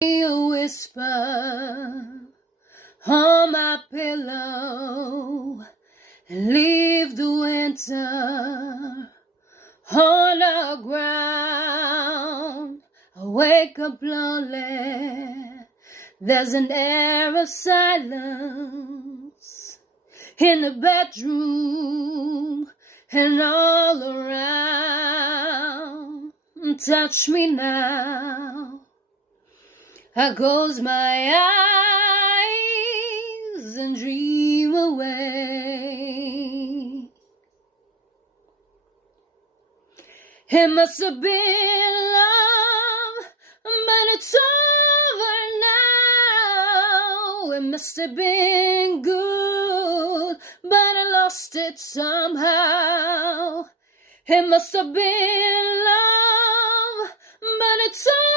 A whisper on my pillow and leave the winter on the ground. I wake up lonely, there's an air of silence in the bedroom and all around. Touch me now, I close my eyes and dream away. It must have been love, but it's over now. It must have been good, but I lost it somehow. It must have been love, but it's over